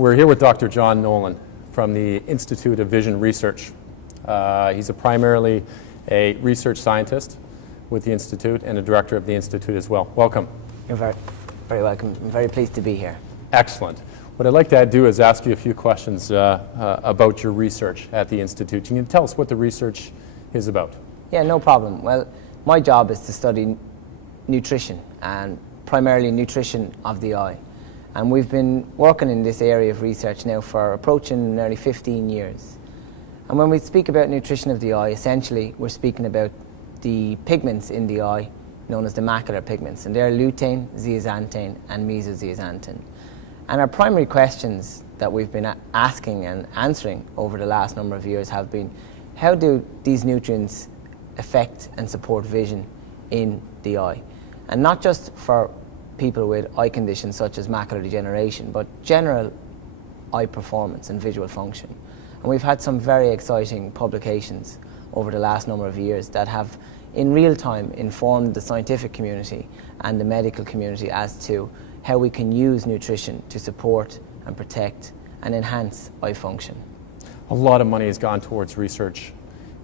We're here with Dr. John Nolan from the Institute of Vision Research. He's primarily a research scientist with the Institute and a director of the Institute as well. Welcome. You're very, very welcome. I'm very pleased to be here. Excellent. What I'd like to do is ask you a few questions about your research at the Institute. Can you tell us what the research is about? Yeah, no problem. Well, my job is to study nutrition, and primarily nutrition of the eye. And we've been working in this area of research now for approaching nearly 15 years. And when we speak about nutrition of the eye, essentially we're speaking about the pigments in the eye known as the macular pigments, and they're lutein, zeaxanthin and mesozeaxanthin. And our primary questions that we've been asking and answering over the last number of years have been, how do these nutrients affect and support vision in the eye? And not just for people with eye conditions such as macular degeneration, but general eye performance and visual function. And we've had some very exciting publications over the last number of years that have in real time informed the scientific community and the medical community as to how we can use nutrition to support and protect and enhance eye function. A lot of money has gone towards research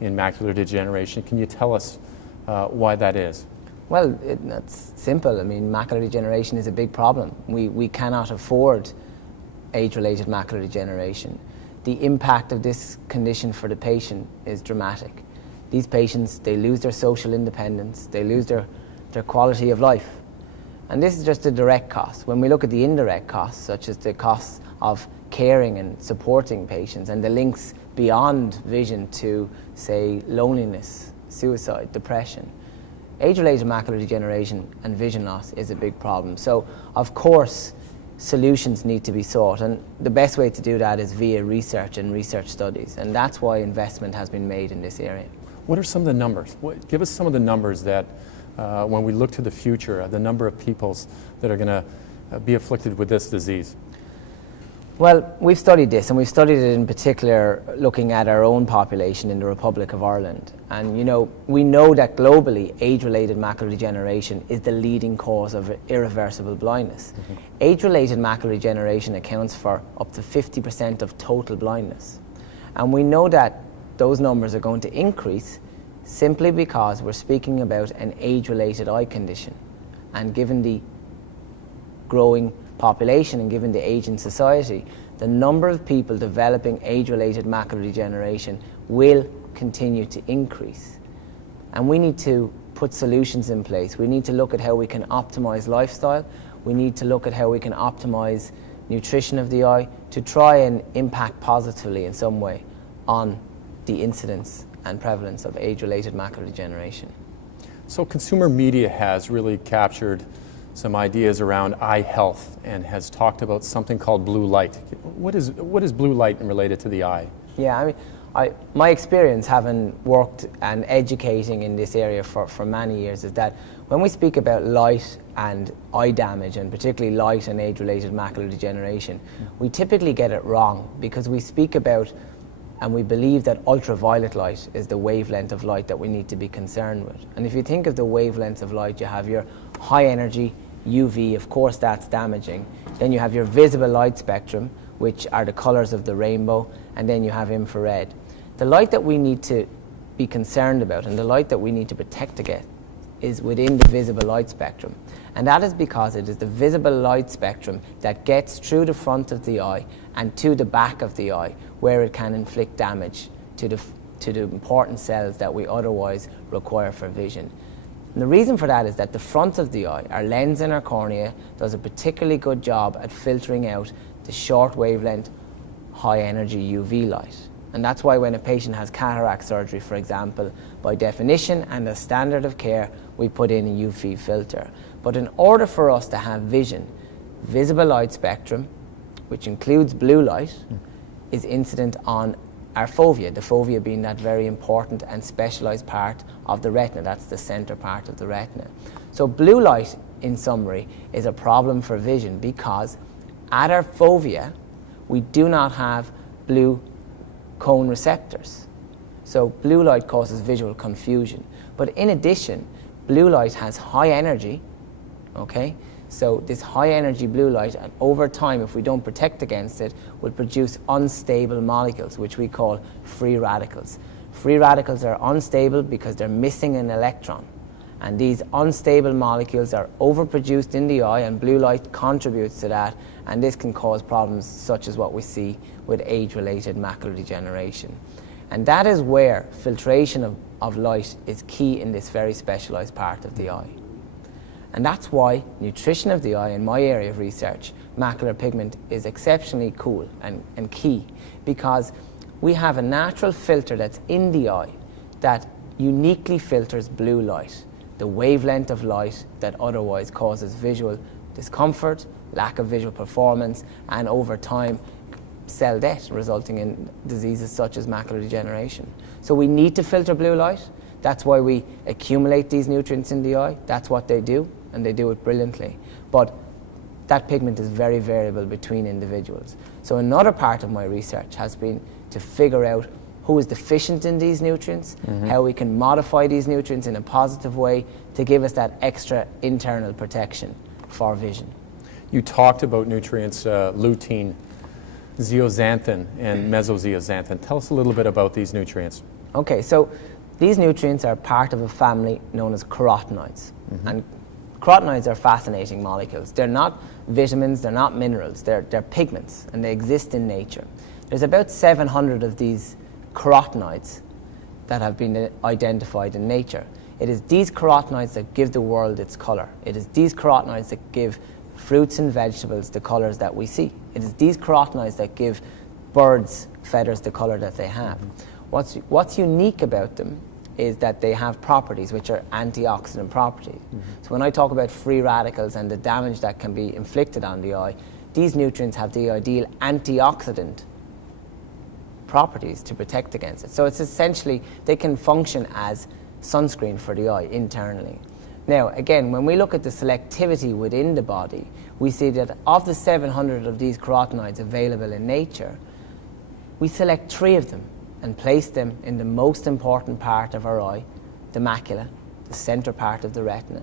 in macular degeneration. Can you tell us why that is? Well, it's simple. I mean, macular degeneration is a big problem. We cannot afford age-related macular degeneration. The impact of this condition for the patient is dramatic. These patients, they lose their social independence, they lose their quality of life. And this is just a direct cost. When we look at the indirect costs, such as the costs of caring and supporting patients and the links beyond vision to, say, loneliness, suicide, depression, age-related macular degeneration and vision loss is a big problem. So, of course, solutions need to be sought, and the best way to do that is via research and research studies, and that's why investment has been made in this area. What are some of the numbers? Give us some of the numbers that, when we look to the future, the number of people that are going to be afflicted with this disease. Well, we've studied this, and we've studied it in particular looking at our own population in the Republic of Ireland. And, you know, we know that globally, age-related macular degeneration is the leading cause of irreversible blindness. Mm-hmm. Age-related macular degeneration accounts for up to 50% of total blindness. And we know that those numbers are going to increase simply because we're speaking about an age-related eye condition. And given the growing population and given the age in society, the number of people developing age-related macular degeneration will continue to increase. And we need to put solutions in place. We need to look at how we can optimize lifestyle. We need to look at how we can optimize nutrition of the eye to try and impact positively in some way on the incidence and prevalence of age-related macular degeneration. So consumer media has really captured some ideas around eye health and has talked about something called blue light. What is blue light related to the eye? Yeah, I mean, my experience having worked and educating in this area for many years is that when we speak about light and eye damage, and particularly light and age-related macular degeneration, we typically get it wrong because we speak about and we believe that ultraviolet light is the wavelength of light that we need to be concerned with. And if you think of the wavelengths of light, you have your high energy UV, of course that's damaging. Then you have your visible light spectrum, which are the colors of the rainbow, and then you have infrared. The light that we need to be concerned about and the light that we need to protect against is within the visible light spectrum. And that is because it is the visible light spectrum that gets through the front of the eye and to the back of the eye, where it can inflict damage to the important cells that we otherwise require for vision. And the reason for that is that the front of the eye, our lens and our cornea, does a particularly good job at filtering out the short wavelength, high energy UV light. And that's why when a patient has cataract surgery, for example, by definition and as standard of care, we put in a UV filter. But in order for us to have vision, visible light spectrum, which includes blue light, is incident on our fovea, the fovea being that very important and specialized part of the retina. That's the center part of the retina. So blue light, in summary, is a problem for vision because at our fovea, we do not have blue cone receptors. So blue light causes visual confusion. But in addition, blue light has high energy, okay? So this high energy blue light, and over time, if we don't protect against it, will produce unstable molecules, which we call free radicals. Free radicals are unstable because they're missing an electron. And these unstable molecules are overproduced in the eye, and blue light contributes to that, and this can cause problems such as what we see with age-related macular degeneration. And that is where filtration of light is key in this very specialized part of the eye. And that's why nutrition of the eye, in my area of research, macular pigment, is exceptionally cool and key, because we have a natural filter that's in the eye that uniquely filters blue light, the wavelength of light that otherwise causes visual discomfort, lack of visual performance, and over time, cell death, resulting in diseases such as macular degeneration. So we need to filter blue light. That's why we accumulate these nutrients in the eye. That's what they do, and they do it brilliantly. But that pigment is very variable between individuals. So another part of my research has been to figure out who is deficient in these nutrients, how we can modify these nutrients in a positive way to give us that extra internal protection for vision. You talked about nutrients, lutein, zeaxanthin, and mesozeaxanthin. Tell us a little bit about these nutrients. Okay, so these nutrients are part of a family known as carotenoids. And carotenoids are fascinating molecules. They're not vitamins, they're not minerals, they're pigments, and they exist in nature. There's about 700 of these carotenoids that have been identified in nature. It is these carotenoids that give the world its color. It is these carotenoids that give fruits and vegetables the colors that we see. It is these carotenoids that give birds' feathers the color that they have. What's unique about them is that they have properties which are antioxidant properties. So when I talk about free radicals and the damage that can be inflicted on the eye, these nutrients have the ideal antioxidant properties to protect against it. So it's essentially, they can function as sunscreen for the eye internally. Now, again, when we look at the selectivity within the body, we see that of the 700 of these carotenoids available in nature, we select 3 of them and place them in the most important part of our eye, the macula, the center part of the retina,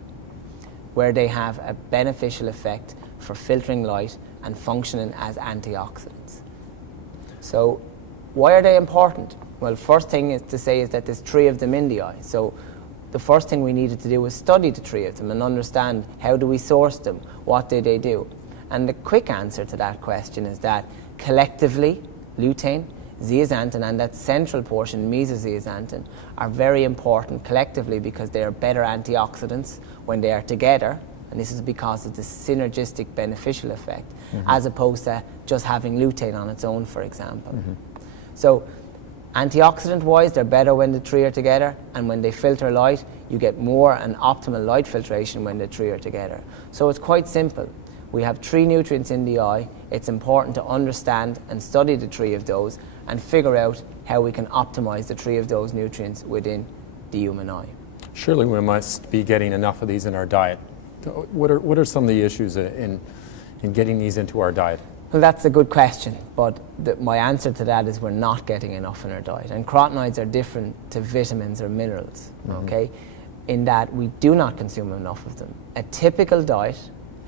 where they have a beneficial effect for filtering light and functioning as antioxidants. So why are they important? Well, first thing is to say is that there's 3 of them in the eye. So the first thing we needed to do was study the 3 of them and understand how do we source them, what do they do? And the quick answer to that question is that collectively, lutein, zeaxanthin, and that central portion, mesozeaxanthin, are very important collectively because they are better antioxidants when they are together, and this is because of the synergistic beneficial effect, as opposed to just having lutein on its own, for example. So antioxidant-wise, they're better when the 3 are together, and when they filter light, you get more and optimal light filtration when the 3 are together. So it's quite simple. We have 3 nutrients in the eye. It's important to understand and study the 3 of those and figure out how we can optimize the 3 of those nutrients within the human eye. Surely we must be getting enough of these in our diet. What are some of the issues in getting these into our diet? Well, that's a good question, but my answer to that is we're not getting enough in our diet. And carotenoids are different to vitamins or minerals, okay, in that we do not consume enough of them. A typical diet,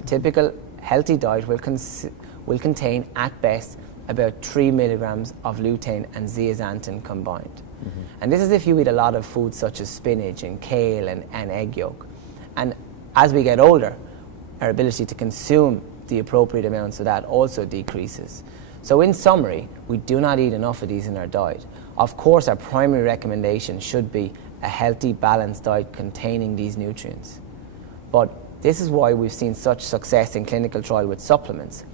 a typical healthy diet will contain, at best, about 3 milligrams of lutein and zeaxanthin combined. And this is if you eat a lot of foods such as spinach and kale and egg yolk. And as we get older, our ability to consume the appropriate amounts of that also decreases. So in summary, we do not eat enough of these in our diet. Of course, our primary recommendation should be a healthy, balanced diet containing these nutrients. But this is why we've seen such success in clinical trial with supplements.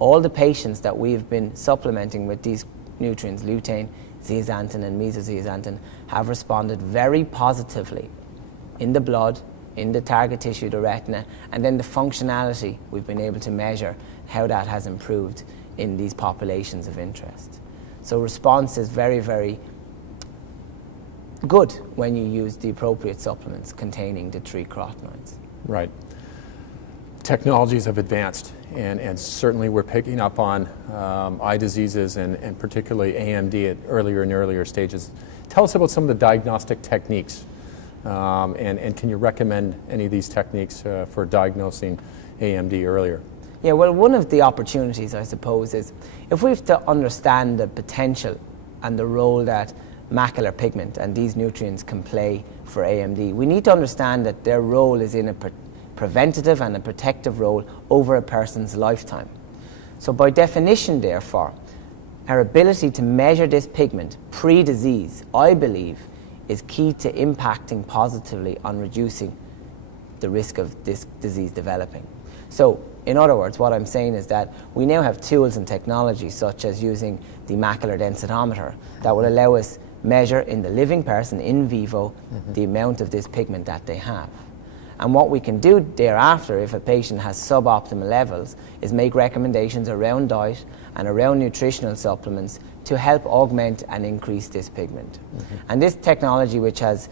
All the patients that we've been supplementing with these nutrients, lutein, zeaxanthin and mesozeaxanthin, have responded very positively in the blood, in the target tissue, the retina, and then the functionality we've been able to measure how that has improved in these populations of interest. So response is very, very good when you use the appropriate supplements containing the 3 carotenoids. Right. Technologies have advanced, and certainly we're picking up on eye diseases and particularly AMD at earlier and earlier stages. Tell us about some of the diagnostic techniques And can you recommend any of these techniques for diagnosing AMD earlier? Yeah, well, one of the opportunities, I suppose, is if we have to understand the potential and the role that macular pigment and these nutrients can play for AMD, we need to understand that their role is in a preventative and a protective role over a person's lifetime. So by definition, therefore, our ability to measure this pigment pre-disease, I believe, is key to impacting positively on reducing the risk of this disease developing. So, in other words, what I'm saying is that we now have tools and technology such as using the macular densitometer that will allow us measure in the living person in vivo the amount of this pigment that they have. And what we can do thereafter, if a patient has suboptimal levels, is make recommendations around diet and around nutritional supplements to help augment and increase this pigment. And this technology, which has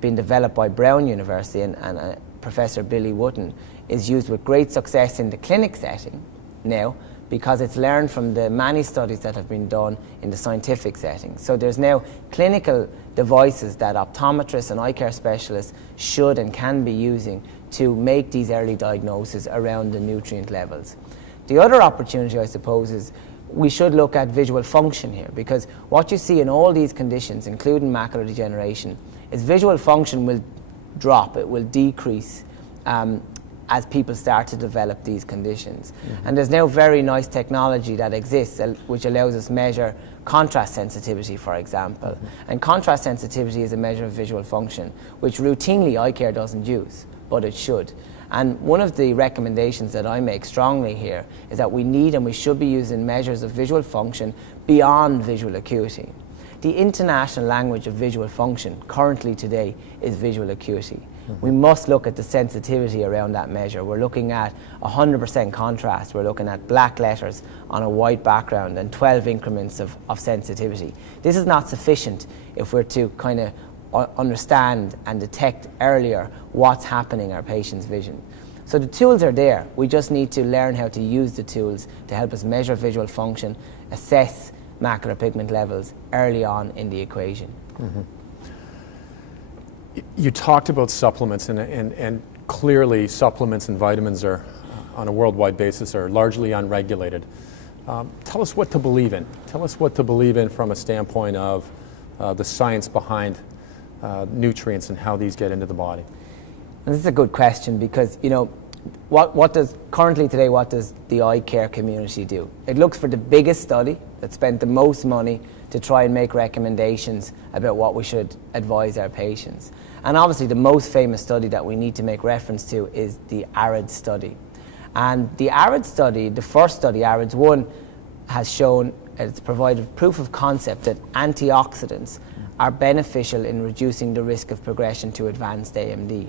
been developed by Brown University and Professor Billy Wooten, is used with great success in the clinic setting now, because it's learned from the many studies that have been done in the scientific setting. So there's now clinical devices that optometrists and eye care specialists should and can be using to make these early diagnoses around the nutrient levels. The other opportunity, I suppose, is we should look at visual function here, because what you see in all these conditions, including macular degeneration, is visual function will drop, it will decrease as people start to develop these conditions. And there's now very nice technology that exists which allows us measure contrast sensitivity, for example. And contrast sensitivity is a measure of visual function, which routinely eye care doesn't use, but it should. And one of the recommendations that I make strongly here is that we need and we should be using measures of visual function beyond visual acuity. The international language of visual function currently today is visual acuity. We must look at the sensitivity around that measure. We're looking at 100% contrast. We're looking at black letters on a white background and 12 increments of sensitivity. This is not sufficient if we're to kind of understand and detect earlier what's happening in our patient's vision. So the tools are there. We just need to learn how to use the tools to help us measure visual function, assess macular pigment levels early on in the equation. You talked about supplements, and clearly supplements and vitamins are, on a worldwide basis, are largely unregulated. Tell us what to believe in. Tell us what to believe in from a standpoint of the science behind nutrients and how these get into the body. And this is a good question, because, you know, what does the eye care community do? It looks for the biggest study that spent the most money to try and make recommendations about what we should advise our patients. And obviously the most famous study that we need to make reference to is the ARID study. And the ARID study, the first study, ARIDS 1, has shown, it's provided proof of concept that antioxidants are beneficial in reducing the risk of progression to advanced AMD.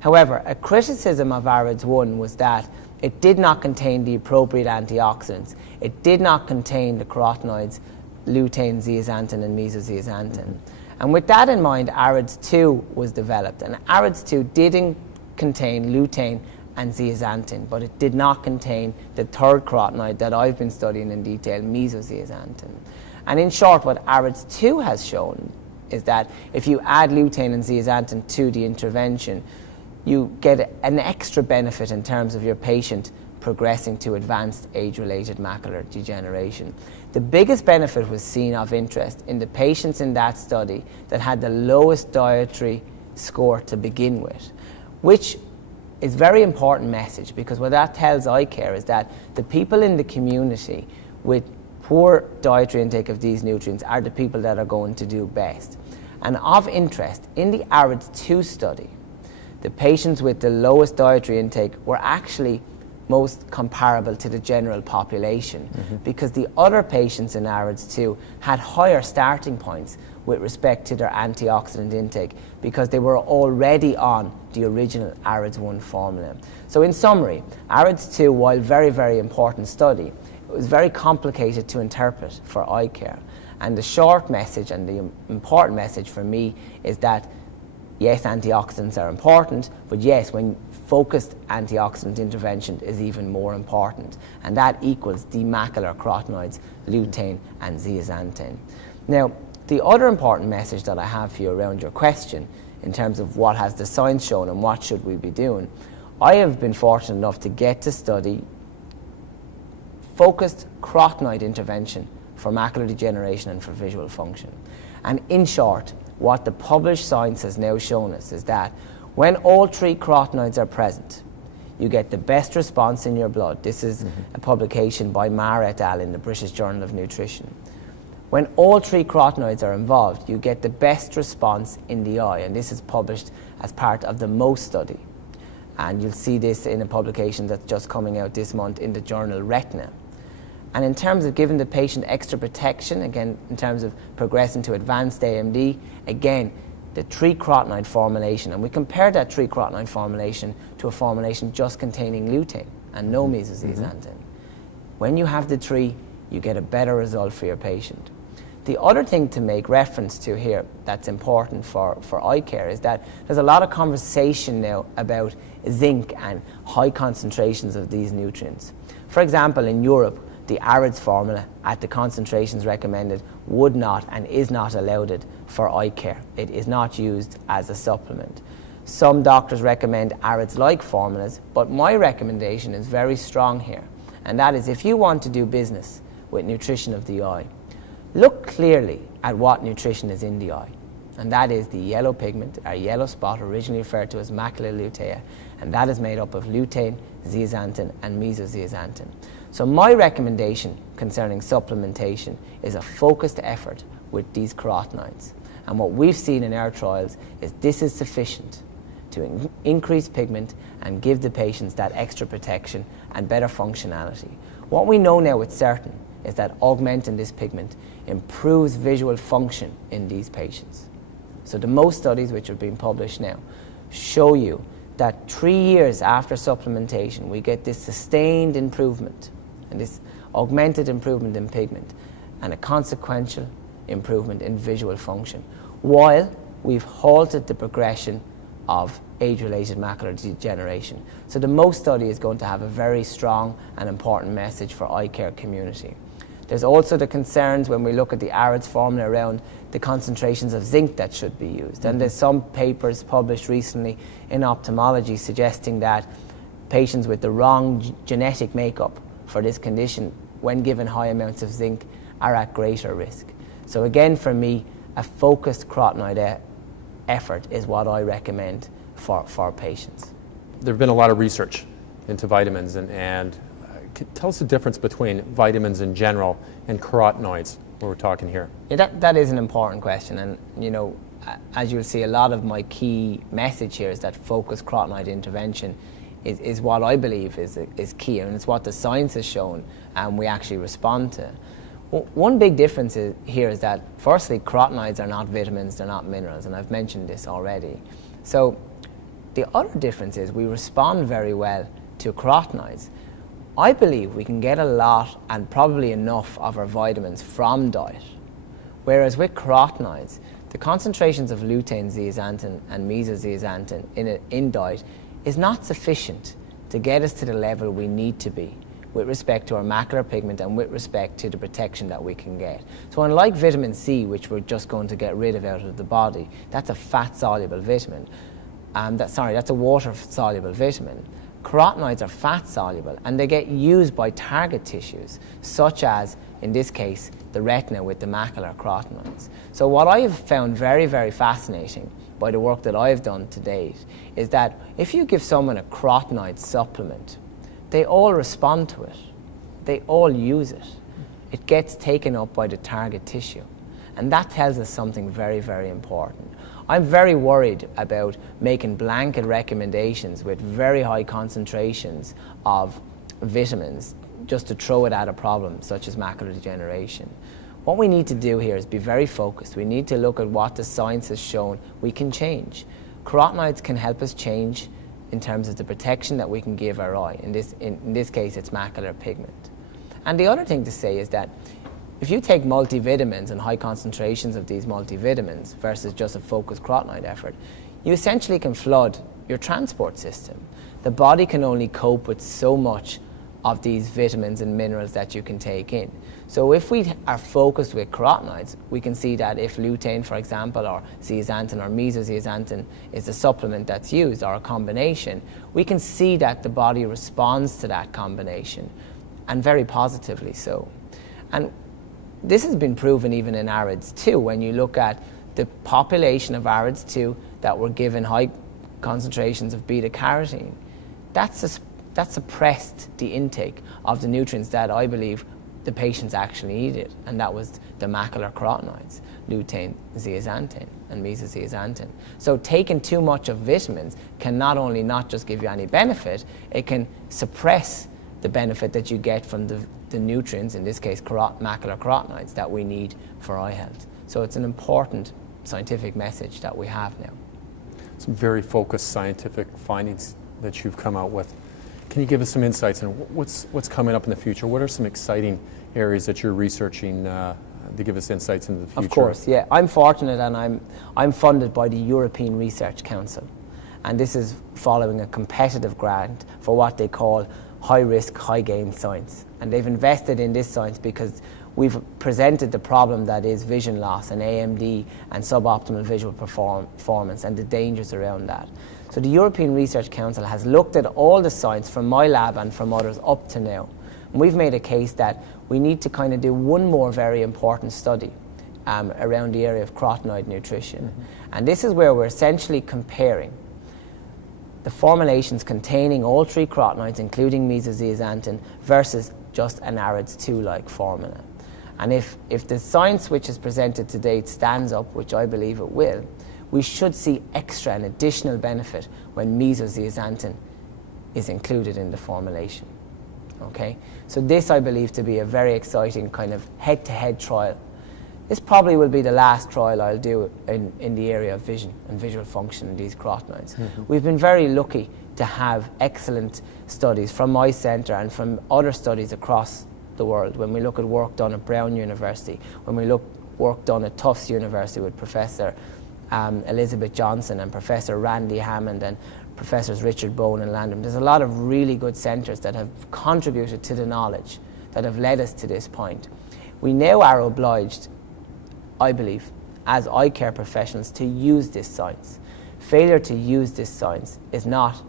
However, a criticism of ARIDS 1 was that it did not contain the appropriate antioxidants. It did not contain the carotenoids, lutein, zeaxanthin, and mesozeaxanthin. And with that in mind, ARIDS 2 was developed. And ARIDS 2 didn't contain lutein and zeaxanthin, but it did not contain the third carotenoid that I've been studying in detail, mesozeaxanthin. And in short, what ARIDS 2 has shown is that if you add lutein and zeaxanthin to the intervention, you get an extra benefit in terms of your patient progressing to advanced age-related macular degeneration. The biggest benefit was seen of interest in the patients in that study that had the lowest dietary score to begin with, which is a very important message, because what that tells eye care is that the people in the community with poor dietary intake of these nutrients are the people that are going to do best. And of interest, in the ARIDS 2 study, the patients with the lowest dietary intake were actually most comparable to the general population, because the other patients in ARIDS 2 had higher starting points with respect to their antioxidant intake, because they were already on the original ARIDS 1 formula. So in summary, ARIDS 2, while very, very important study, it was very complicated to interpret for eye care. And the short message and the important message for me is that yes, antioxidants are important, but yes, when focused antioxidant intervention is even more important, and that equals the macular carotenoids, lutein and zeaxanthin. Now, the other important message that I have for you around your question in terms of what has the science shown and what should we be doing, I have been fortunate enough to get to study focused carotenoid intervention for macular degeneration and for visual function. And in short, what the published science has now shown us is that when all three carotenoids are present, you get the best response in your blood. This is a publication by Marr et al. In the British Journal of Nutrition. When all three carotenoids are involved, you get the best response in the eye, and this is published as part of the MOST study. And you'll see this in a publication that's just coming out this month in the journal Retina. And in terms of giving the patient extra protection, again, in terms of progressing to advanced AMD, again, the 3-carotenoid formulation, and we compared that 3-carotenoid formulation to a formulation just containing lutein and no mesozeaxanthin. When you have the 3, you get a better result for your patient. The other thing to make reference to here that's important for eye care is that there's a lot of conversation now about zinc and high concentrations of these nutrients. For example, in Europe, the ARIDS formula at the concentrations recommended would not and is not allowed for eye care. It is not used as a supplement. Some doctors recommend ARIDS-like formulas, but my recommendation is very strong here, and that is if you want to do business with nutrition of the eye, look clearly at what nutrition is in the eye, and that is the yellow pigment, or yellow spot, originally referred to as macula lutea, and that is made up of lutein, zeaxanthin, and mesozeaxanthin. So my recommendation concerning supplementation is a focused effort with these carotenoids. And what we've seen in our trials is this is sufficient to increase pigment and give the patients that extra protection and better functionality. What we know now with certain is that augmenting this pigment improves visual function in these patients. So the most studies which are being published now show you that 3 years after supplementation we get this sustained improvement and this augmented improvement in pigment and a consequential improvement in visual function, while we've halted the progression of age-related macular degeneration. So the MOST study is going to have a very strong and important message for eye care community. There's also the concerns when we look at the ARIDS formula around the concentrations of zinc that should be used. And there's some papers published recently in ophthalmology suggesting that patients with the wrong genetic makeup for this condition, when given high amounts of zinc, are at greater risk. So again, for me, a focused carotenoid effort is what I recommend for patients. There have been a lot of research into vitamins, and tell us the difference between vitamins in general and carotenoids, what we're talking here. Yeah, that is an important question, and you know, as you'll see, a lot of my key message here is that focused carotenoid intervention is what I believe is key, and it's what the science has shown and we actually respond to. One big difference here is that, firstly, carotenoids are not vitamins, they're not minerals, and I've mentioned this already. So the other difference is we respond very well to carotenoids. I believe we can get a lot and probably enough of our vitamins from diet, whereas with carotenoids, the concentrations of lutein, zeaxanthin, and mesozeaxanthin in diet is not sufficient to get us to the level we need to be with respect to our macular pigment and with respect to the protection that we can get. So unlike vitamin C, which we're just going to get rid of out of the body, that's a fat-soluble vitamin. That's a water-soluble vitamin. Carotenoids are fat-soluble, and they get used by target tissues, such as, in this case, the retina with the macular carotenoids. So what I have found very, very fascinating by the work that I've done to date is that if you give someone a carotenoid supplement, they all respond to it. They all use it. It gets taken up by the target tissue. And that tells us something very, very important. I'm very worried about making blanket recommendations with very high concentrations of vitamins just to throw it at a problem such as macular degeneration. What we need to do here is be very focused. We need to look at what the science has shown we can change. Carotenoids can help us change in terms of the protection that we can give our eye. In this case, it's macular pigment. And the other thing to say is that if you take multivitamins and high concentrations of these multivitamins versus just a focused carotenoid effort, you essentially can flood your transport system. The body can only cope with so much of these vitamins and minerals that you can take in. So if we are focused with carotenoids, we can see that if lutein, for example, or zeaxanthin or mesozeaxanthin is a supplement that's used, or a combination, we can see that the body responds to that combination, and very positively so. And this has been proven even in ARIDS-2. When you look at the population of ARIDS-2 that were given high concentrations of beta-carotene, that suppressed the intake of the nutrients that I believe the patients actually needed, and that was the macular carotenoids, lutein, zeaxanthin, and mesozeaxanthin. So taking too much of vitamins can not only not just give you any benefit, it can suppress the benefit that you get from the nutrients, in this case macular carotenoids, that we need for eye health. So it's an important scientific message that we have now. Some very focused scientific findings that you've come out with. Can you give us some insights on what's coming up in the future? What are some exciting areas that you're researching to give us insights into the future? Of course, yeah. I'm fortunate, and I'm funded by the European Research Council, and this is following a competitive grant for what they call high-risk, high-gain science. And they've invested in this science because we've presented the problem that is vision loss and AMD and suboptimal visual performance and the dangers around that. So the European Research Council has looked at all the science from my lab and from others up to now. And we've made a case that we need to kind of do one more very important study around the area of carotenoid nutrition. And this is where we're essentially comparing the formulations containing all three carotenoids, including mesozeaxanthin, versus just an ARIDS-2-like formula. And if the science which is presented to date stands up, which I believe it will, we should see extra and additional benefit when mesozeaxanthin is included in the formulation. Okay? So this I believe to be a very exciting kind of head-to-head trial. This probably will be the last trial I'll do in the area of vision and visual function in these carotenoids. We've been very lucky to have excellent studies from my centre and from other studies across the world. When we look at work done at Brown University, when we look work done at Tufts University with Professor Elizabeth Johnson and Professor Randy Hammond and Professors Richard Bowen and Landrum, there's a lot of really good centres that have contributed to the knowledge that have led us to this point. We now are obliged, I believe, as eye care professionals, to use this science. Failure to use this science is not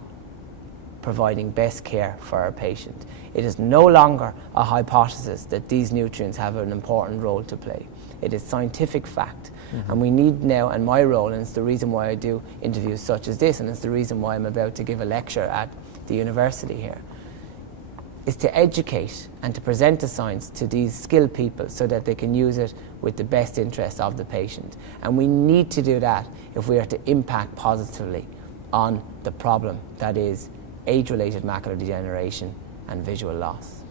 providing best care for our patient. It is no longer a hypothesis that these nutrients have an important role to play. It is scientific fact. And we need now, and my role, and it's the reason why I do interviews such as this, and it's the reason why I'm about to give a lecture at the university here, is to educate and to present the science to these skilled people so that they can use it with the best interest of the patient. And we need to do that if we are to impact positively on the problem that is age-related macular degeneration and visual loss.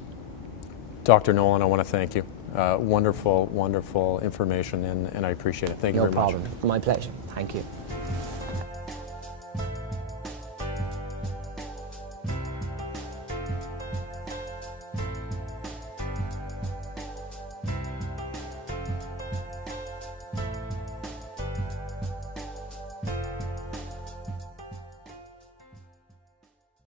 Dr. Nolan, I want to thank you. Wonderful, wonderful information, and I appreciate it. Thank you very much. No problem. My pleasure. Thank you.